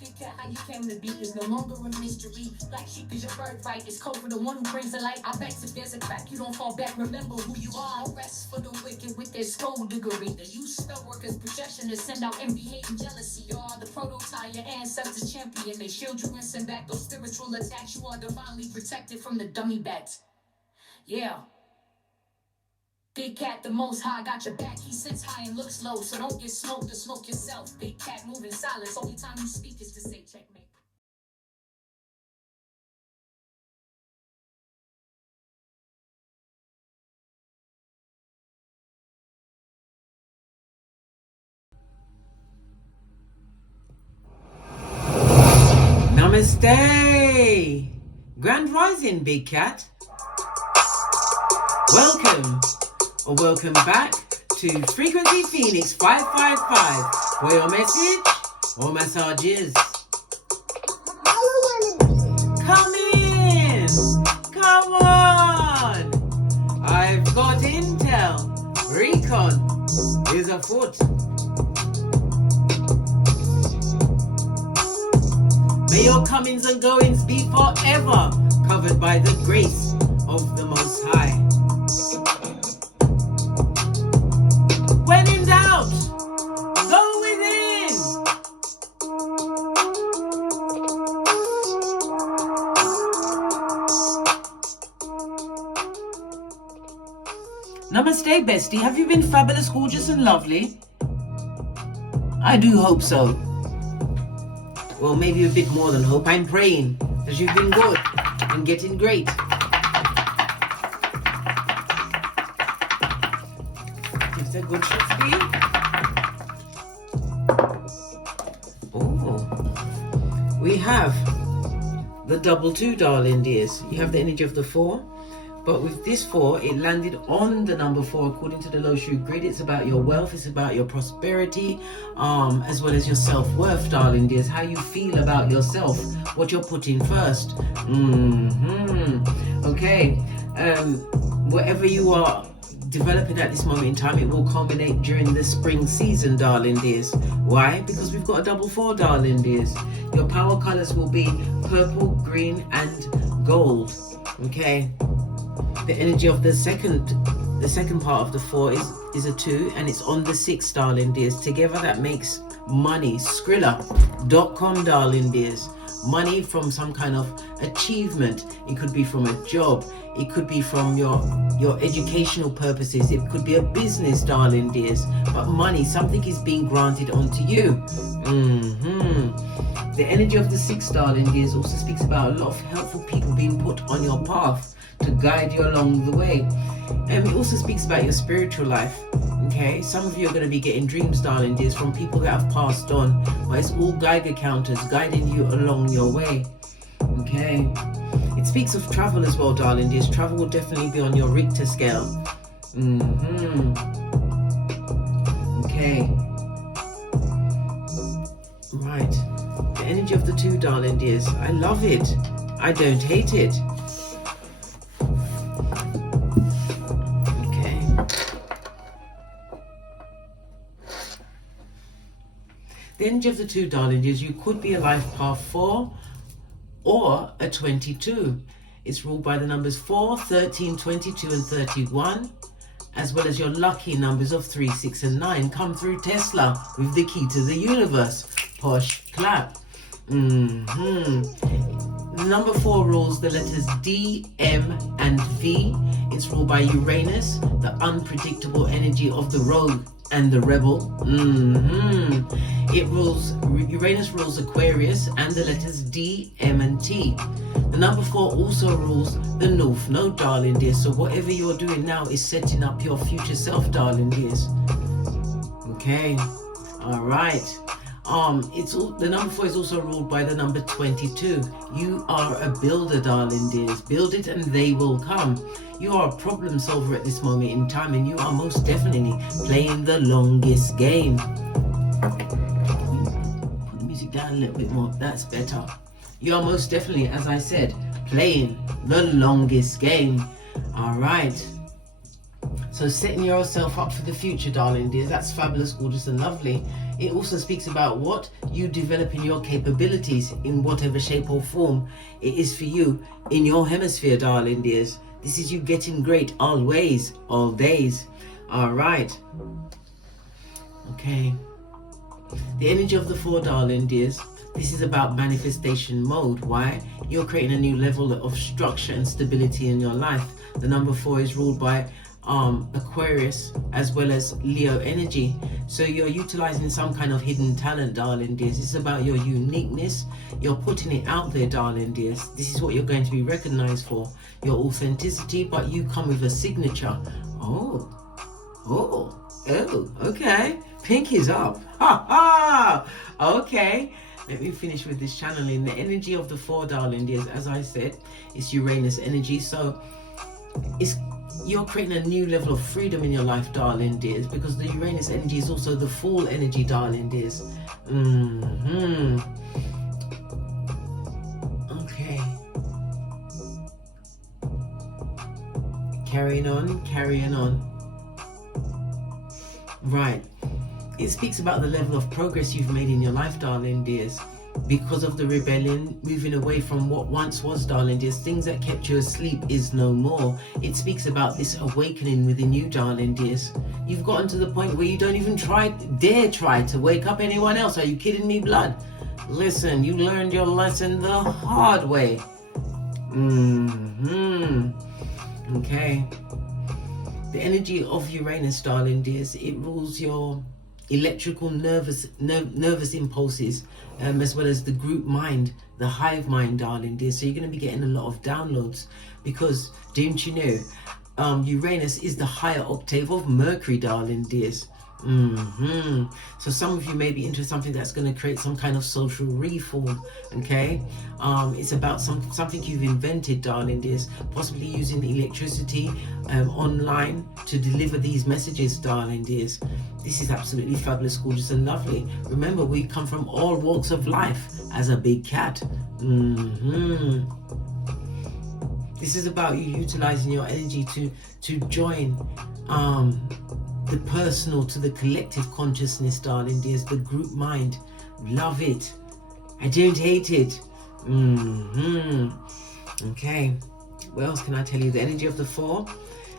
Big cat, how you came to be is no longer a mystery. Black sheep is your birthright. It's code for the one who brings the light. I bet if there's a crack, you don't fall back. Remember who you are. No rest for the wicked with their skullduggery. The use spell workers' projection to send out envy, hate, and jealousy. You are the prototype, your ancestors champion. They shield you and send back those spiritual attacks. You are divinely protected from the dummy bats. Yeah. Big cat, the most high, got your back. He sits high and looks low, so don't get smoked or smoke yourself. Big cat, moving silence. Only time you speak is to say checkmate. Namaste! Grand Rising, Big Cat. Welcome or welcome back to Frequency Phoenix 555 for your message or massages. Come in! Come on! I've got intel. Recon is afoot. May your comings and goings be forever covered by the grace of the Most High. When in doubt, go within. Namaste, bestie. Have you been fabulous, gorgeous, and lovely? I do hope so. Well, maybe a bit more than hope. I'm praying that you've been good and getting great. Gives a good shot for you. Oh, we have the double two, darling dears. You have the energy of the 4. But with this 4, it landed on the number 4 according to the low shoe grid. It's about your wealth, it's about your prosperity, as well as your self-worth, darling dears. How you feel about yourself, what you're putting first. Okay, whatever you are developing at this moment in time, it will culminate during the spring season, darling dears. Why? Because we've got a double 4, darling dears. Your power colors will be purple, green, and gold. Okay. The energy of the second part of the 4 is a 2, and it's on the 6, darling dears. Together that makes money. Skrilla.com, darling dears. Money from some kind of achievement. It could be from a job. It could be from your educational purposes. It could be a business, darling dears. But money, something is being granted onto you. The energy of the 6, darling dears, also speaks about a lot of helpful people being put on your path to guide you along the way. And it also speaks about your spiritual life. Okay, some of you are going to be getting dreams, darling dears, from people that have passed on, but it's all Geiger counters guiding you along your way. Okay, it speaks of travel as well, darling dears. Travel will definitely be on your Richter scale. Okay, right, the energy of the 2, darling dears. I love it. I don't hate it. The energy of the 2, darling dears, you could be a life path 4 or a 22. It's ruled by the numbers 4, 13, 22, and 31, as well as your lucky numbers of 3, 6, and 9. Come through Tesla with the key to the universe. Posh clap. The number 4 rules the letters D, M, and V. It's ruled by Uranus, the unpredictable energy of the rogue and the rebel. Uranus rules Aquarius and the letters D, M, and T. The number 4 also rules the North Node, darling dears. So whatever you're doing now is setting up your future self, darling dears. Okay, all right. The number 4 is also ruled by the number 22. You are a builder, darling dears. Build it and they will come. You are a problem solver at this moment in time, and you are most definitely playing the longest game. Put the music down a little bit more. That's better. You are most definitely, as I said, playing the longest game. All right. So setting yourself up for the future, darling dears. That's fabulous, gorgeous, and lovely. It also speaks about what you developing your capabilities in whatever shape or form it is for you in your hemisphere, darling dears. This is you getting great always, all days. All right. Okay. The energy of the 4, darling dears. This is about manifestation mode. Why? You're creating a new level of structure and stability in your life. The number 4 is ruled by Aquarius as well as Leo energy. So you're utilizing some kind of hidden talent, darling dears. It's about your uniqueness. You're putting it out there, darling dears. This is what you're going to be recognized for. Your authenticity, but you come with a signature. Oh, okay. Pink is up. Ha ha. Okay. Let me finish with this channeling. The energy of the 4, darling dears, as I said, it's Uranus energy. So you're creating a new level of freedom in your life, darling dears, because the Uranus energy is also the Fool energy, darling dears. Okay. Carrying on. Right. It speaks about the level of progress you've made in your life, darling dears. Because of the rebellion, moving away from what once was, darling dears, things that kept you asleep is no more. It speaks about this awakening within you, darling dears. You've gotten to the point where you don't even dare try to wake up anyone else. Are you kidding me, blood? Listen, you learned your lesson the hard way. Okay. The energy of Uranus, darling dears, it rules your electrical nervous impulses, as well as the group mind, the hive mind, darling dear. So you're going to be getting a lot of downloads, because didn't you know Uranus is the higher octave of Mercury, darling dears. So some of you may be into something that's going to create some kind of social reform. Okay, it's about something you've invented, darling dears, possibly using electricity online to deliver these messages, darling dears. This is absolutely fabulous, gorgeous and lovely. Remember, we come from all walks of life as a big cat. This is about you utilizing your energy to join the personal to the collective consciousness, darling dears, the group mind. Love it. I don't hate it. Okay. What else can I tell you? The energy of the 4,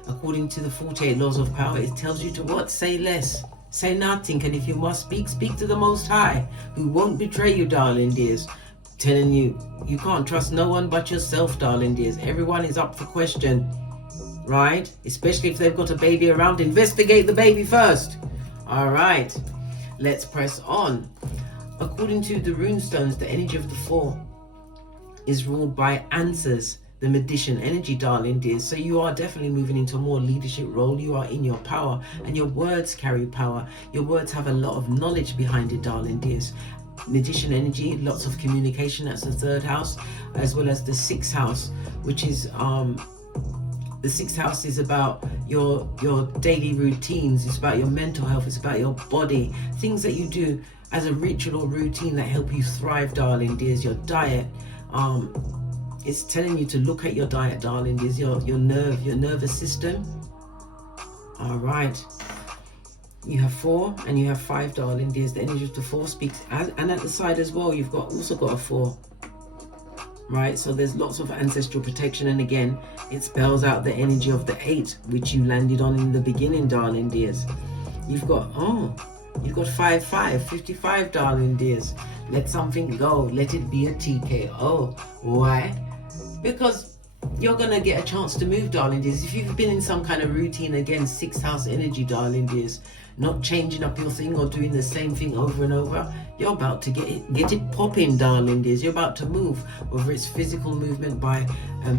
according to the 48 laws of power, it tells you to what? Say less. Say nothing. And if you must speak, speak to the Most High, who won't betray you, darling dears. Telling you, you can't trust no one but yourself, darling dears. Everyone is up for question. Right? Especially if they've got a baby around. Investigate the baby first. All right. Let's press on. According to the runestones, the energy of the 4 is ruled by Answers, the magician energy, darling dears. So you are definitely moving into a more leadership role. You are in your power, and your words carry power. Your words have a lot of knowledge behind it, darling dears. Magician energy, lots of communication. That's the 3rd house, as well as the 6th house, which is the 6th house is about your daily routines. It's about your mental health. It's about your body, things that you do as a ritual or routine that help you thrive, darling dears. Your diet, it's telling you to look at your diet, darling dears. Your nervous system. All right. You have 4 and you have 5, darling dears. The energy of the 4 speaks, and at the side as well, you've also got a 4. Right, so there's lots of ancestral protection, and again, it spells out the energy of the 8, which you landed on in the beginning, darling dears. You've got 55, darling dears. Let something go. Let it be a TKO. Why? Because you're gonna get a chance to move, darling dears. If you've been in some kind of routine, again, 6th house energy, darling dears, not changing up your thing or doing the same thing over and over, you're about to get it popping, darling dears. You're about to move, whether it's physical movement by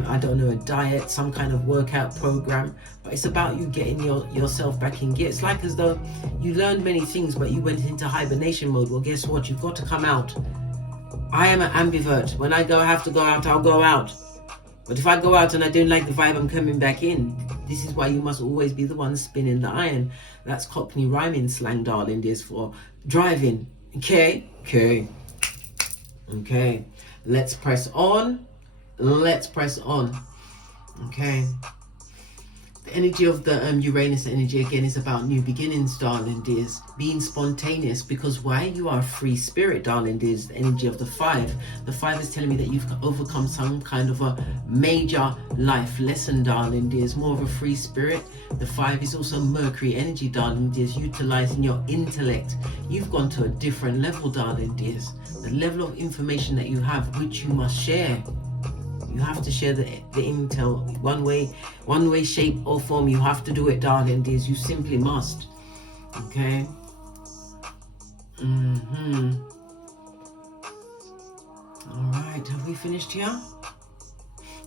I don't know, a diet, some kind of workout program, but it's about you getting yourself back in gear. It's like as though you learned many things but you went into hibernation mode. Well, guess what? You've got to come out. I am an ambivert. When I have to go out, I'll go out. But if I go out and I don't like the vibe, I'm coming back in. This is why you must always be the one spinning the iron. That's Cockney rhyming slang, darling dears, for driving. Okay. Let's press on. Okay. The energy of the Uranus energy again is about new beginnings, darling dears. Being spontaneous, because why? You are a free spirit, darling dears. The energy of the 5. The 5 is telling me that you've overcome some kind of a major life lesson, darling dears. More of a free spirit. The 5 is also Mercury energy, darling dears, utilizing your intellect. You've gone to a different level, darling dears. The level of information that you have, which you must share. You have to share the intel one way, shape or form. You have to do it, darling dears. You simply must. Okay. All right. Have we finished here?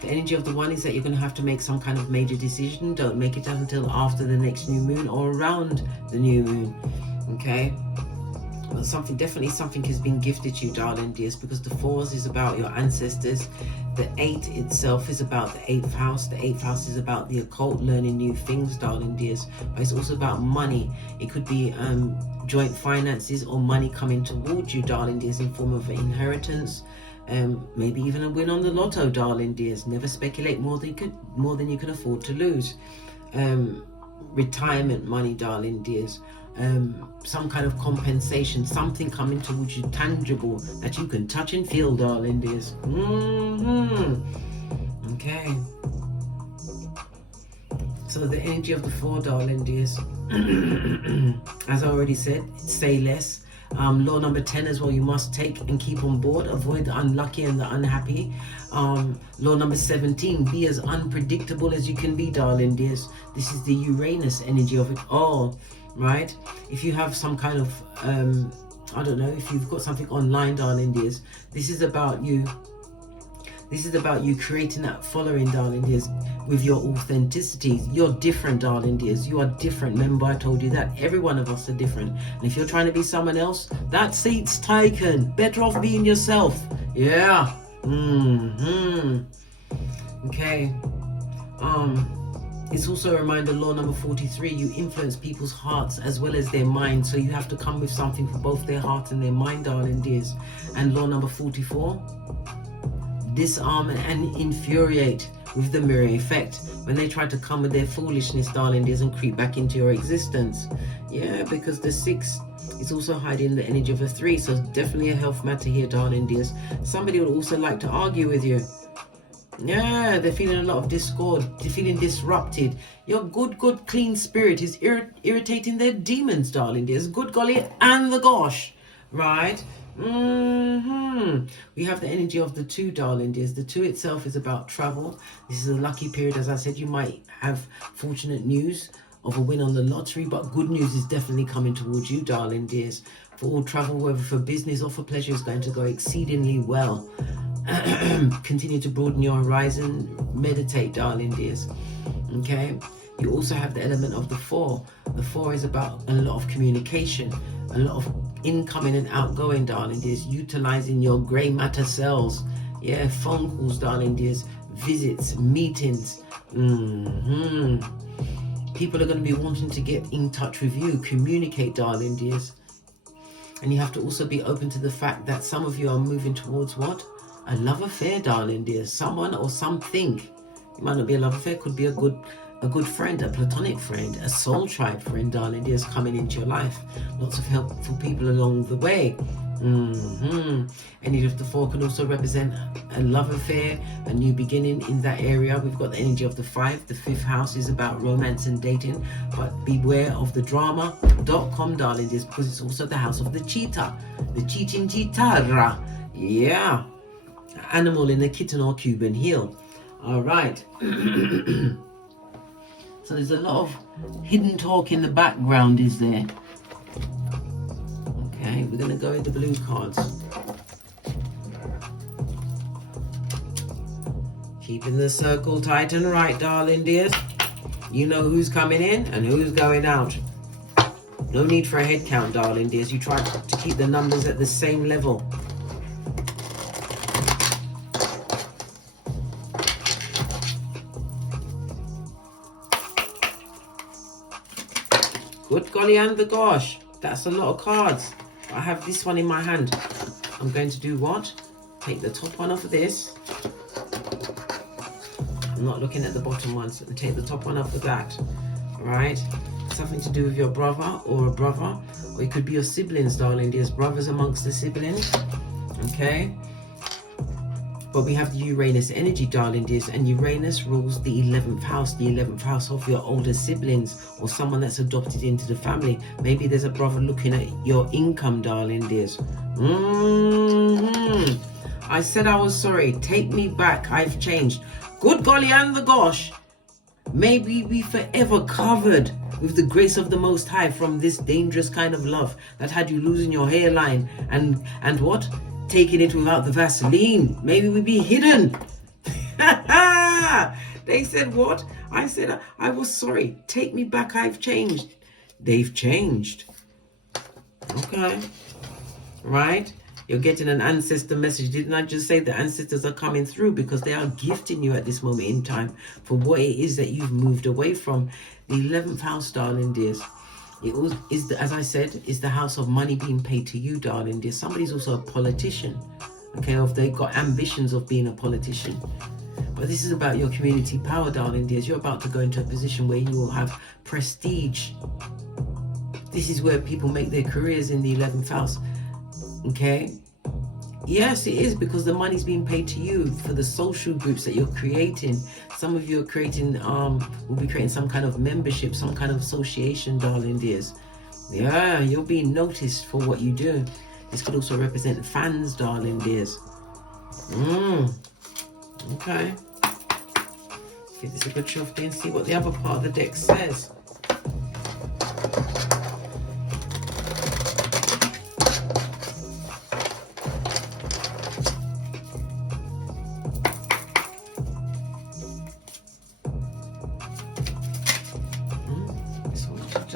The energy of the 1 is that you're going to have to make some kind of major decision. Don't make it until after the next new moon or around the new moon. Okay. Well, definitely something has been gifted to you, darling dears, because the 4s is about your ancestors. The 8 itself is about the 8th house. The 8th house is about the occult, learning new things, darling dears. But it's also about money. It could be joint finances or money coming towards you, darling dears, in form of an inheritance. Maybe even a win on the lotto, darling dears. Never speculate more than you can afford to lose. Retirement money, darling dears. Some kind of compensation, something coming towards you tangible that you can touch and feel, darling dears. Okay. So the energy of the 4, darling dears, as I already said, say less. Law number 10 as well, you must take and keep on board. Avoid the unlucky and the unhappy. Law number 17, be as unpredictable as you can be, darling dears. This is the Uranus energy of it all. Right? If you have some kind of, I don't know, if you've got something online, darling dears, this is about you. This is about you creating that following, darling dears, with your authenticity. You're different, darling dears. You are different. Remember, I told you that. Every one of us are different. And if you're trying to be someone else, that seat's taken. Better off being yourself. Yeah. Okay. It's also a reminder, law number 43, you influence people's hearts as well as their minds. So you have to come with something for both their heart and their mind, darling dears. And law number 44, disarm and infuriate with the mirror effect. When they try to come with their foolishness, darling dears, and creep back into your existence. Yeah, because the 6 is also hiding the energy of a 3. So it's definitely a health matter here, darling dears. Somebody would also like to argue with you. Yeah, they're feeling a lot of discord. They're feeling disrupted. Your good, clean spirit is irritating their demons, darling dears. Good golly and the gosh. Right? We have the energy of the 2, darling dears. The 2 itself is about travel. This is a lucky period. As I said, you might have fortunate news of a win on the lottery, but good news is definitely coming towards you, darling dears. For all travel, whether for business or for pleasure, is going to go exceedingly well. Continue to broaden your horizon. Meditate, darling dears. Okay. You also have the element of the 4. The 4 is about a lot of communication, a lot of incoming and outgoing, darling dears, utilizing your grey matter cells. Yeah, phone calls, darling dears, visits, meetings. People are going to be wanting to get in touch with you, communicate, darling dears. And you have to also be open to the fact that some of you are moving towards what? A love affair, darling dears. Someone or something. It might not be a love affair, could be a good friend, a platonic friend, a soul tribe friend, darling dears, coming into your life. Lots of helpful people along the way. Energy of the 4 can also represent a love affair, a new beginning in that area. We've got the energy of the 5. The 5th house is about romance and dating, but beware of the drama.com, darling dears, because it's also the house of the cheetah, the cheating cheetah. Yeah, animal in a kitten or Cuban heel. All right. So there's a lot of hidden talk in the background, is there? Okay, we're going to go with the blue cards. Keeping the circle tight and right, darling dears. You know who's coming in and who's going out. No need for a head count, darling dears. You try to keep the numbers at the same level. Good golly and the gosh, that's a lot of cards. I have this one in my hand. I'm going to do what? Take the top one off of this. I'm not looking at the bottom ones. And take the top one off of that. Right? Something to do with your brother or a brother. Or it could be your siblings, darling. There's brothers amongst the siblings. Okay? But we have the Uranus energy, darling dears, and Uranus rules the 11th house of your older siblings or someone that's adopted into the family. Maybe there's a brother looking at your income, darling dears. I said I was sorry. Take me back. I've changed. Good golly and the gosh. May we be forever covered with the grace of the Most High from this dangerous kind of love that had you losing your hairline and what? Taking it without the Vaseline. Maybe we be hidden. They said what? I said I was sorry. Take me back. I've changed. They've changed. Okay. Right? You're getting an ancestor message. Didn't I just say the ancestors are coming through because they are gifting you at this moment in time for what it is that you've moved away from? The 11th house, darling dears. It is, as I said, is the house of money being paid to you, darling dear. Somebody's also a politician, okay, or if they've got ambitions of being a politician. But this is about your community power, darling dears. You're about to go into a position where you will have prestige. This is where people make their careers, in the 11th house, okay? Yes, it is, because the money's being paid to you for the social groups that you're creating. Some of you are creating, will be creating some kind of membership, some kind of association, darling dears. Yeah, you're being noticed for what you do. This could also represent fans, darling dears. Okay. Give this a good shuffle and see what the other part of the deck says.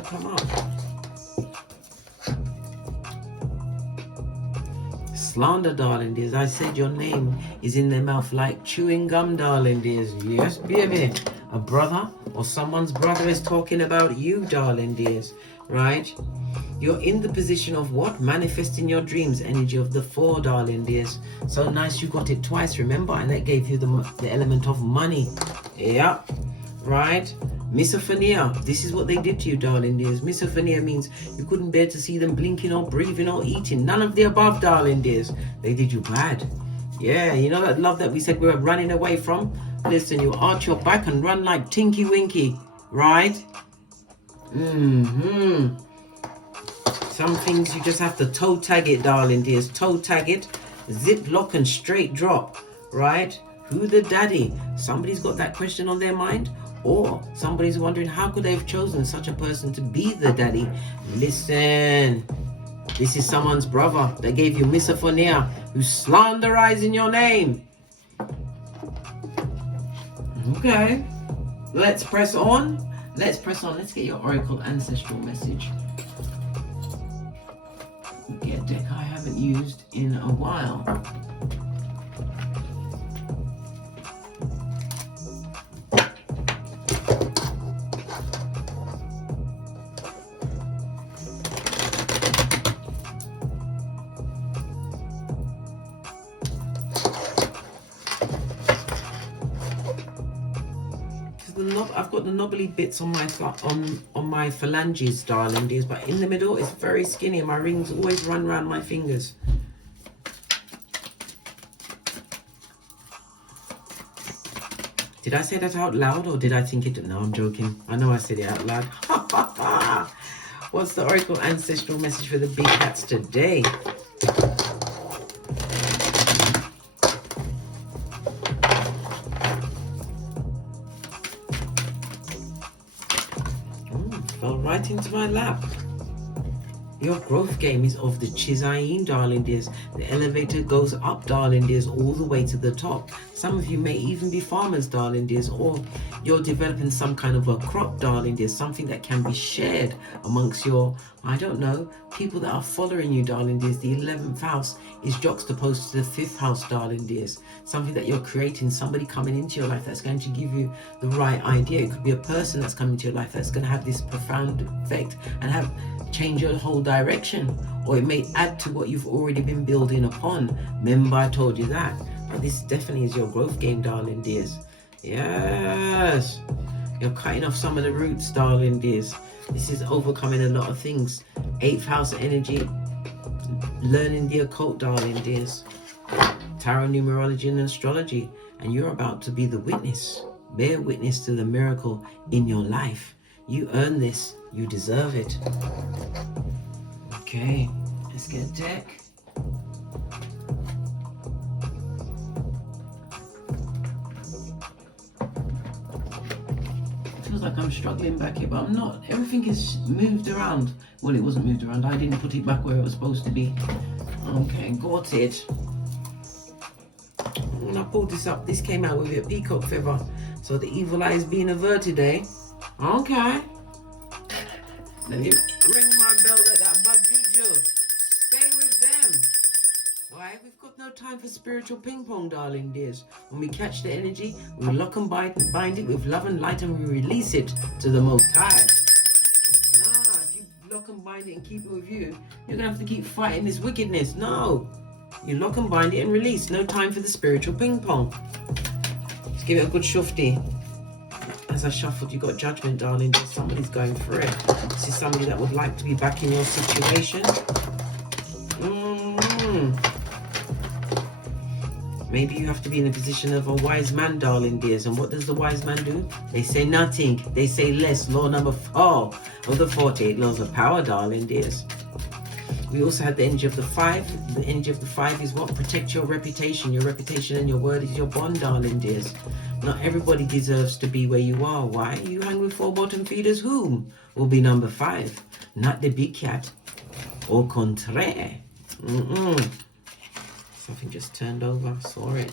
Come up. Slander, darling dears. I said your name is in their mouth like chewing gum, darling dears. Yes, baby. A brother or someone's brother is talking about you, darling dears. Right? You're in the position of what? Manifesting your dreams. Energy of the 4, darling dears. So nice you got it twice, remember? And that gave you the element of money. Yeah. Right? Misophonia. This is what they did to you, darling dears. Misophonia means you couldn't bear to see them blinking or breathing or eating. None of the above, darling dears. They did you bad. Yeah, you know that love that we said we were running away from? Listen, you arch your back and run like Tinky Winky. Right? Some things you just have to toe tag it, darling dears. Toe tag it. Zip lock and straight drop. Right? Who the daddy? Somebody's got that question on their mind. Or somebody's wondering, how could they have chosen such a person to be the daddy? Listen, this is someone's brother that gave you misophonia, who's slanderizing your name. Okay, let's press on. Let's get your oracle ancestral message. Get a deck I haven't used in a while. I've got the knobbly bits on my phalanges, darling dears, but in the middle it's very skinny and my rings always run around my fingers. Did I say that out loud or did I think it? No, I'm joking. I know I said it out loud. What's the oracle ancestral message for the big cats today? Fell right into my lap. Your growth game is of the Chizayin, darling dears. The elevator goes up, darling dears, all the way to the top. Some of you may even be farmers, darling dears, or you're developing some kind of a crop, darling dears, something that can be shared amongst your, I don't know, people that are following you, darling dears. The 11th house is juxtaposed to the 5th house, darling dears. Something that you're creating, somebody coming into your life that's going to give you the right idea. It could be a person that's coming into your life that's going to have this profound effect and change your whole direction, or it may add to what you've already been building upon. Remember I told you that. But this definitely is your growth game, darling dears. Yes. You're cutting off some of the roots, darling dears. This is overcoming a lot of things. 8th house energy, learning the occult, darling dears. Tarot, numerology, and astrology. And you're about to be the witness. Bear witness to the miracle in your life. You earn this. You deserve it. Okay, let's get a deck. Feels like I'm struggling back here, but I'm not. Everything is moved around. Well, it wasn't moved around. I didn't put it back where it was supposed to be. Okay, got it. When I pulled this up, this came out with a peacock feather. So the evil eye is being averted, eh? Okay. Let me ring my bell like that, but Juju, stay with them. Alright, we've got no time for spiritual ping pong, darling dears. When we catch the energy, we lock and bind it with love and light, and we release it to the Most High. Nah, if you lock and bind it and keep it with you, you're gonna have to keep fighting this wickedness. No, you lock and bind it and release. No time for the spiritual ping pong. Let's give it a good shufty. As I shuffled, you got judgment, darling. Somebody's going through it. This is somebody that would like to be back in your situation. Maybe you have to be in a position of a wise man, darling dears. And what does the wise man do? They say nothing. They say less. Law number 4 of the 48 laws of power, darling dears. We also had the energy of the 5. The energy of the 5 is what? Protect your reputation. Your reputation and your word is your bond, darling dears. Not everybody deserves to be where you are. Why? You hang with 4 bottom feeders. Whom will be number 5? Not the big cat. Au contraire. Something just turned over. Saw it.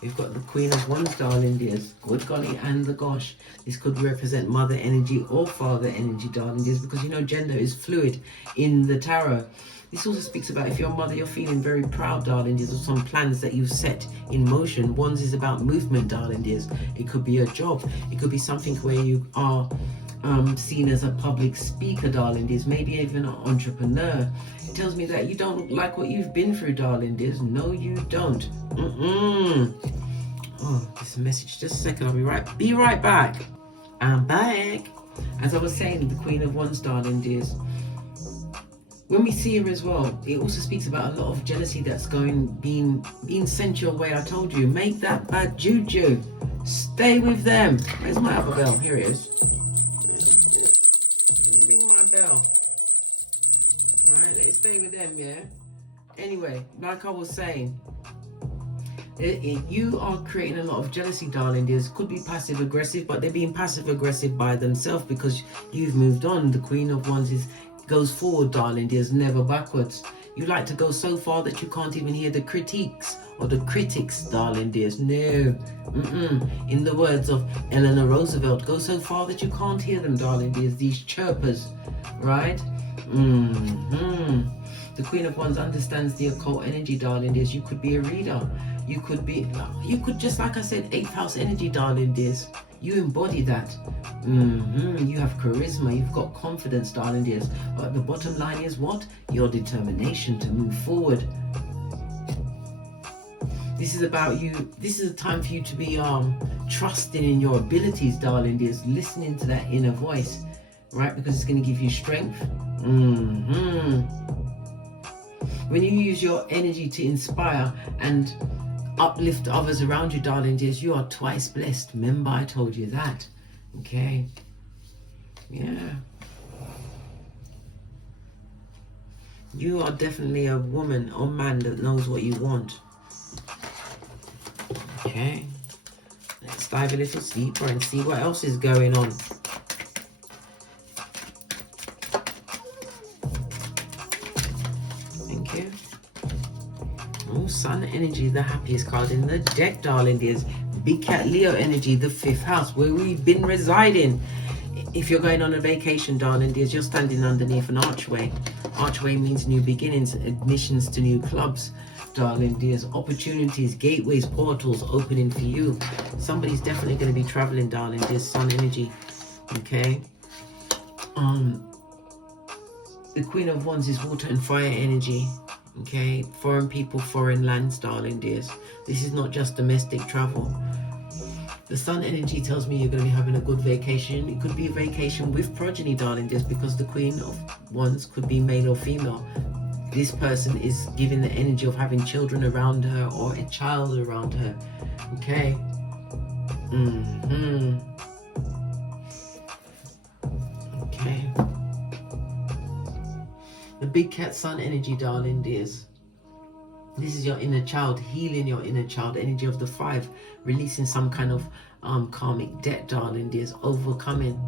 We've got the Queen of Wands, darling dears. Good golly and the gosh. This could represent mother energy or father energy, darling dears, because you know gender is fluid in the tarot. This also speaks about if you're a mother, you're feeling very proud, darling dears, of some plans that you've set in motion. Wands is about movement, darling dears. It could be a job. It could be something where you are seen as a public speaker, darling dears. Maybe even an entrepreneur. It tells me that you don't look like what you've been through, darling dears. No, you don't. Oh, this message. Just a second. I'll be right back. I'm back. As I was saying, the Queen of Wands, darling dears. When we see her as well, it also speaks about a lot of jealousy that's being sent your way. I told you, make that bad juju. Stay with them. Where's my other bell? Here it is. Ring my bell. Alright, let's stay with them, yeah? Anyway, like I was saying, you are creating a lot of jealousy, darling dears. Could be passive aggressive, but they're being passive aggressive by themselves because you've moved on. The Queen of Wands goes forward, darling dears, never backwards. You like to go so far that you can't even hear the critiques or the critics, darling dears. No. In the words of Eleanor Roosevelt, go so far that you can't hear them, darling dears. These chirpers, right? The Queen of Wands understands the occult energy, darling dears. You could be a reader. You could just, like I said, 8th house energy, darling dears. You embody that. You have charisma. You've got confidence, darling dears. But the bottom line is what? Your determination to move forward. This is about you. This is a time for you to be trusting in your abilities, darling dears. Listening to that inner voice, right? Because it's going to give you strength. When you use your energy to inspire and uplift others around you, darling dears, you are twice blessed. Remember, I told you that. Okay. Yeah. You are definitely a woman or man that knows what you want. Okay. Let's dive a little deeper and see what else is going on. Thank you. Oh, Sun energy, the happiest card in the deck, darling dears. Big Cat Leo energy, the 5th house, where we've been residing. If you're going on a vacation, darling dears, you're standing underneath an archway. Archway means new beginnings, admissions to new clubs, darling dears. Opportunities, gateways, portals opening for you. Somebody's definitely going to be traveling, darling dears. Sun energy. Okay. The Queen of Wands is water and fire energy. Okay, foreign people, foreign lands, darling dears. This is not just domestic travel. The sun energy tells me you're going to be having a good vacation. It could be a vacation with progeny, darling, just because the Queen of Wands could be male or female. This person is giving the energy of having children around her or a child around her. Okay. Okay. The big cat sun energy, darling dears. This is your inner child, healing your inner child. Energy of the 5, releasing some kind of karmic debt, darling dears, overcoming.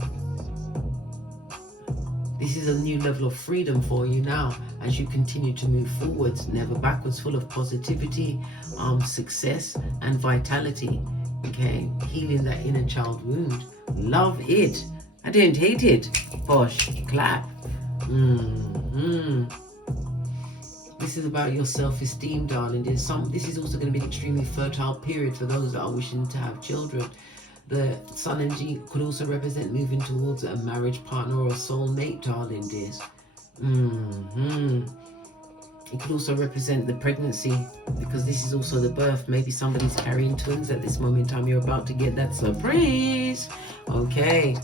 This is a new level of freedom for you now as you continue to move forwards, never backwards, full of positivity, success and vitality. Okay, healing that inner child wound. Love it. I didn't hate it. Posh, clap. This is about your self-esteem, darling. This is also going to be an extremely fertile period for those that are wishing to have children. The sun energy could also represent moving towards a marriage partner or a soulmate, darling dears. It could also represent the pregnancy, because this is also the birth. Maybe somebody's carrying twins at this moment in time. You're about to get that surprise. Okay.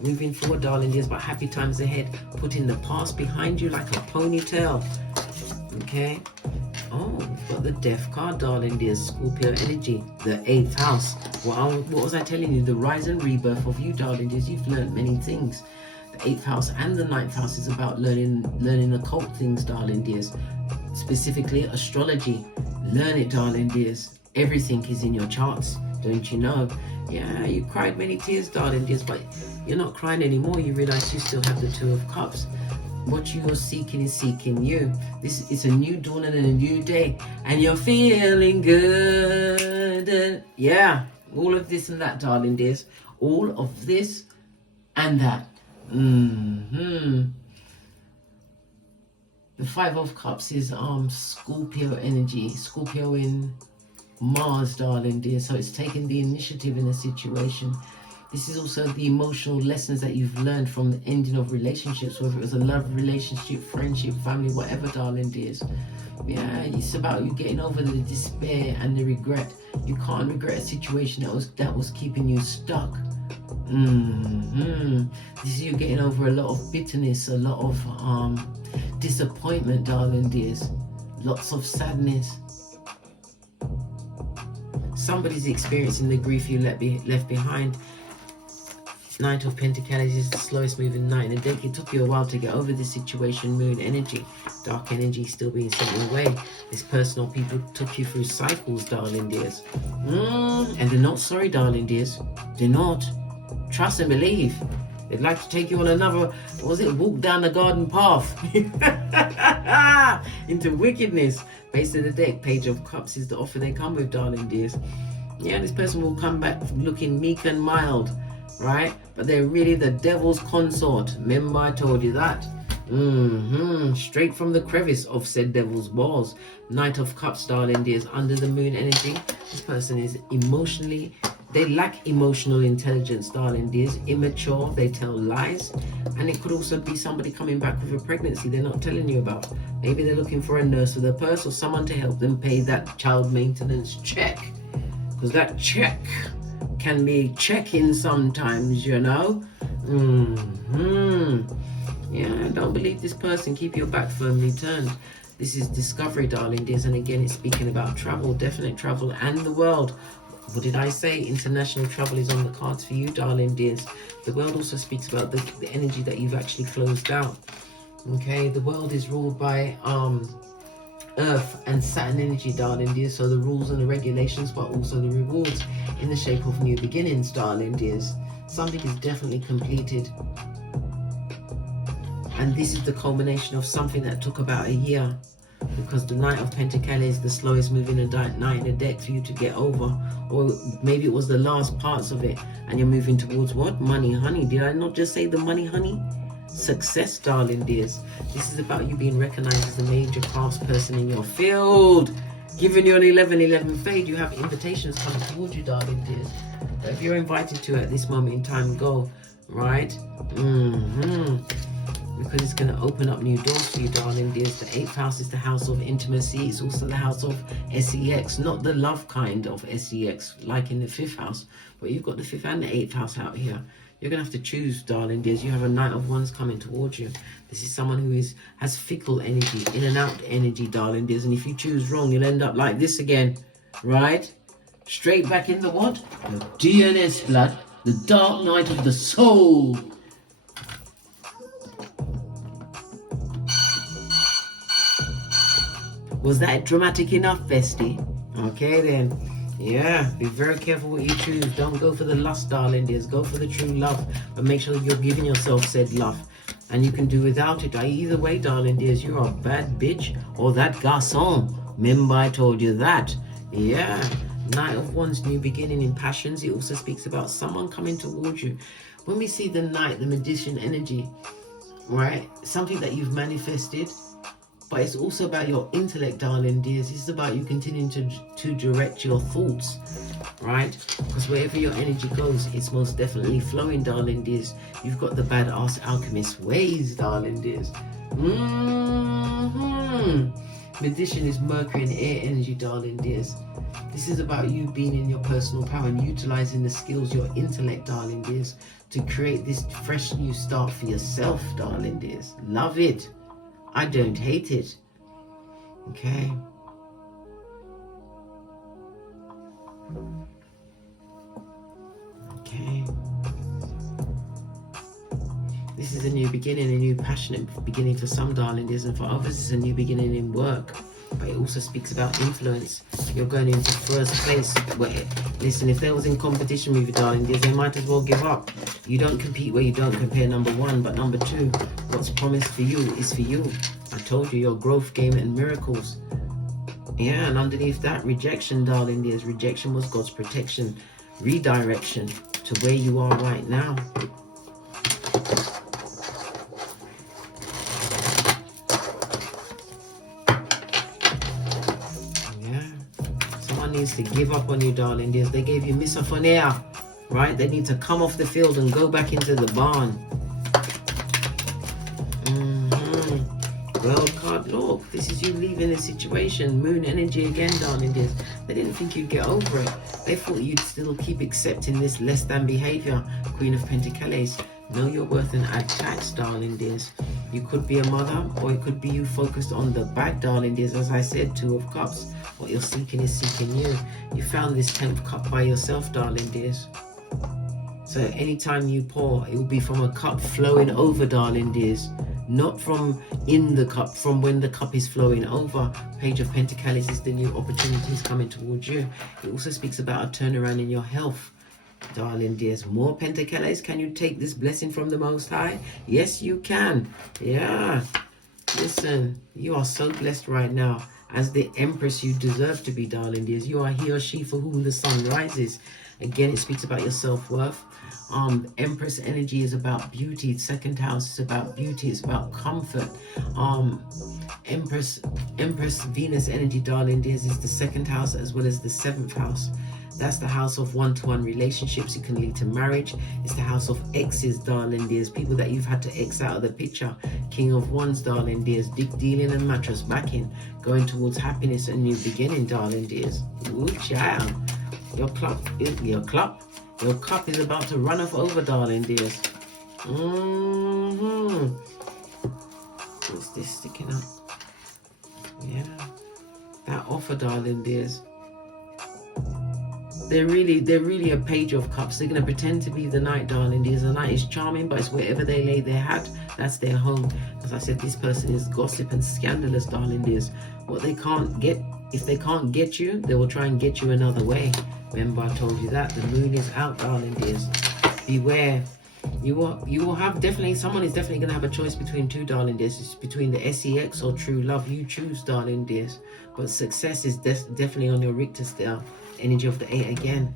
Moving forward, darling dears, but happy times ahead. Putting the past behind you like a ponytail. Okay. Oh, we've got the death card, darling dears. Scorpio energy, the 8th house. What was I telling you? The rise and rebirth of you, darling dears. You've learned many things. The 8th house and the 9th house is about learning occult things, darling dears. Specifically astrology. Learn it, darling dears. Everything is in your charts, don't you know? Yeah, you cried many tears, darling dears, but you're not crying anymore. You realize you still have the 2 of Cups. What you are seeking is seeking you. This is a new dawn and a new day, and you're feeling good. Yeah, all of this and that, darling dears. All of this and that. The 5 of Cups is Scorpio energy. Scorpio in Mars, darling dear. So it's taking the initiative in a situation. This is also the emotional lessons that you've learned from the ending of relationships, whether it was a love relationship, friendship, family, whatever, darling dears. Yeah, it's about you getting over the despair and the regret. You can't regret a situation that was keeping you stuck. This is you getting over a lot of bitterness, a lot of disappointment, darling dears. Lots of sadness. Somebody's experiencing the grief you left behind. Knight of Pentacles is the slowest moving knight in the deck. It took you a while to get over this situation. Moon energy, dark energy still being sent your way. This person or people took you through cycles, darling dears. And they're not sorry, darling dears. They're not. Trust and believe. They'd like to take you on another, walk down the garden path into wickedness. Base of the deck, Page of Cups is the offer they come with, darling dears. Yeah, this person will come back looking meek and mild, right? But they're really the devil's consort. Remember I told you that? Straight from the crevice of said devil's balls. Knight of Cups, darling dears, under the moon energy. This person is emotionally, they lack emotional intelligence, darling dears. Immature, they tell lies. And it could also be somebody coming back with a pregnancy they're not telling you about. Maybe they're looking for a nurse with a purse or someone to help them pay that child maintenance check. Because that check can be checking sometimes, you know. Yeah, don't believe this person. Keep your back firmly turned. This is discovery, darling dears. And again, it's speaking about travel, definite travel, and the world. What did I say? International travel is on the cards for you, darling dears. The world also speaks about the energy that you've actually closed out. Okay, the world is ruled by Earth and Saturn energy, darling dears. So the rules and the regulations, but also the rewards in the shape of new beginnings, darling dears. Something is definitely completed. And this is the culmination of something that took about a year. Because the Knight of Pentacles is the slowest moving knight in the deck for you to get over. Or maybe it was the last parts of it. And you're moving towards what? Money, honey. Did I not just say the money, honey? Success, darling dears. This is about you being recognized as a major craftsperson in your field. Giving you an 11-11 fade, you have invitations coming towards you, darling dears. If you're invited to at this moment in time, go. Right? because it's going to open up new doors for you, darling dears. The 8th house is the house of intimacy. It's also the house of sex, not the love kind of sex like in the 5th house, but you've got the 5th and the 8th house out here. You're going to have to choose, darling dears. You have a Knight of Wands coming towards you. This is someone who has fickle energy, in and out energy, darling dears. And if you choose wrong, you'll end up like this again, right? Straight back in the what? The DNS blood, the dark night of the soul. Was that dramatic enough, bestie? Okay then. Yeah, be very careful what you choose. Don't go for the lust, darling dears. Go for the true love. But make sure that you're giving yourself said love. And you can do without it. Either way, darling dears, you're a bad bitch or that garçon. Remember I told you that. Yeah. Knight of Wands, new beginning in passions. It also speaks about someone coming towards you. When we see the Knight, the magician energy, right? Something that you've manifested. But it's also about your intellect, darling dears. It's about you continuing to direct your thoughts, right? Because wherever your energy goes, it's most definitely flowing, darling dears. You've got the badass alchemist ways, darling dears. Magician is Mercury and air energy, darling dears. This is about you being in your personal power and utilizing the skills, your intellect, darling dears, to create this fresh new start for yourself, darling dears. Love it. I don't hate it. Okay. Okay. This is a new beginning, a new passionate beginning for some, darling dears, and for others it's a new beginning in work. But it also speaks about influence. You're going into first place. Listen, if they was in competition with you, darling dears, they might as well give up. You don't compete where you don't compare, number one. But number two, what's promised for you is for you. I told you, your growth game and miracles. Yeah, and underneath that, rejection, darling dears. Rejection was God's protection. Redirection to where you are right now. Needs to give up on you, darling dears. They gave you misophonia, right? They need to come off the field and go back into the barn. Well, card, look, this is you leaving the situation. Moon energy again, darling dears. They didn't think you'd get over it. They thought you'd still keep accepting this less than behavior. Queen of Pentacles. Know your worth and add tax, darling dears. You could be a mother, or it could be you focused on the bag, darling dears. As I said, 2 of Cups. What you're seeking is seeking you. You found this 10th cup by yourself, darling dears. So anytime you pour, it will be from a cup flowing over, darling dears. Not from in the cup, from when the cup is flowing over. Page of Pentacles is the new opportunities coming towards you. It also speaks about a turnaround in your health, darling dears. More Pentacles. Can you take this blessing from the Most High? Yes, you can. Yeah. Listen, you are so blessed right now. As the Empress you deserve to be, darling dears. You are he or she for whom the sun rises. Again, it speaks about your self-worth. Empress energy is about beauty. 2nd house is about beauty. It's about comfort. Empress Venus energy, darling dears, is the 2nd house as well as the 7th house. That's the house of one-to-one relationships. It can lead to marriage. It's the house of exes, darling dears. People that you've had to X out of the picture. King of Wands, darling dears. Dick dealing and mattress backing. Going towards happiness and new beginning, darling dears. Ooh, child. Your cup is about to run off over, darling dears. What's this sticking up? Yeah. That offer, darling dears. They're really a Page of Cups. They're going to pretend to be the Knight, darling dears. The Knight is charming, but it's wherever they lay their hat, that's their home. As I said, this person is gossip and scandalous, darling dears. What they can't get, if they can't get you, they will try and get you another way. Remember, I told you that. The moon is out, darling dears. Beware. You will have definitely, someone is definitely going to have a choice between 2, darling dears. It's between the sex or true love. You choose, darling dears. But success is definitely on your Richter scale. Energy of the 8 again.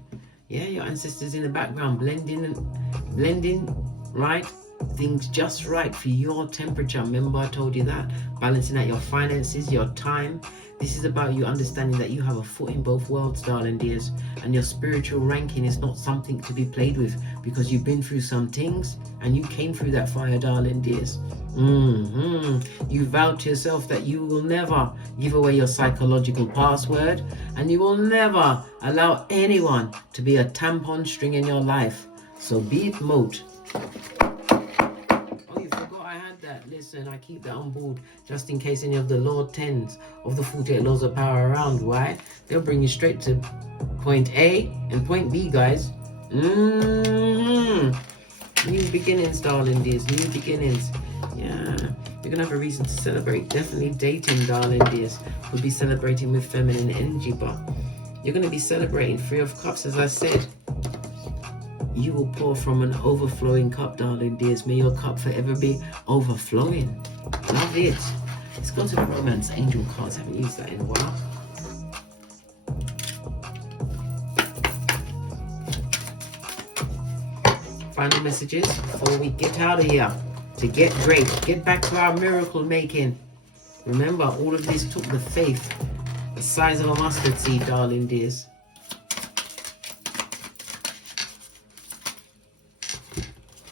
Yeah, your ancestors in the background blending, right? Things just right for your temperature. Remember, I told you that. Balancing out your finances, your time. This is about you understanding that you have a foot in both worlds, darling dears. And your spiritual ranking is not something to be played with. because you've been through some things and you came through that fire, darling dears. You vowed to yourself that you will never give away your psychological password, and you will never allow anyone to be a tampon string in your life. So be it moat. Oh, you forgot I had that. Listen, I keep that on board just in case any of the Lord 10s of the 48 laws of power around. Why? They'll bring you straight to point A and point B, guys. New beginnings, darling dears. New beginnings. Yeah, you're gonna have a reason to celebrate. Definitely dating, darling dears. We'll be celebrating with feminine energy, but you're gonna be celebrating 3 of Cups, as I said. You will pour from an overflowing cup, darling dears. May your cup forever be overflowing. Love it. Let's go to the romance angel cards. I haven't used that in a while. Final messages before we get out of here. To get great, get back to our miracle making. Remember, all of this took the faith, the size of a mustard seed, darling dears.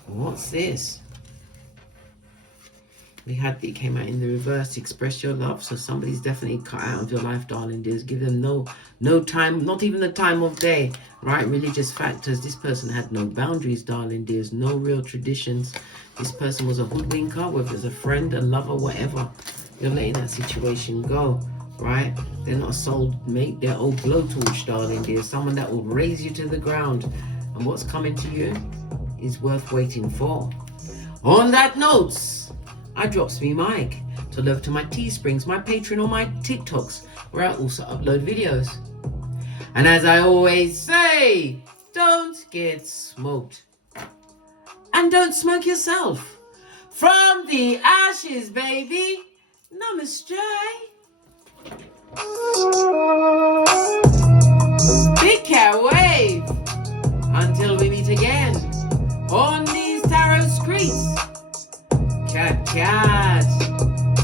What's this? It came out in the reverse. Express your love. So somebody's definitely cut out of your life, darling dears. Give them no time, not even the time of day, right? Religious factors. This person had no boundaries, darling dears. No real traditions. This person was a hoodwinker, whether it's a friend, a lover, whatever. You're letting that situation go, right? They're not a soul mate. They're old blowtorch, darling dears. Someone that will raise you to the ground. And what's coming to you is worth waiting for. On that note, I drops me mic to love to my Teesprings, my Patreon, or my TikToks, where I also upload videos. And as I always say, don't get smoked. And don't smoke yourself. From the ashes, baby. Namaste. Big cat wave. Until we meet again on these tarot streets. Cat, cat,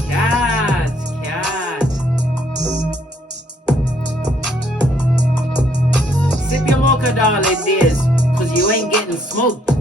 cat, cat. Sip your mocha, darling dears, because you ain't getting smoked.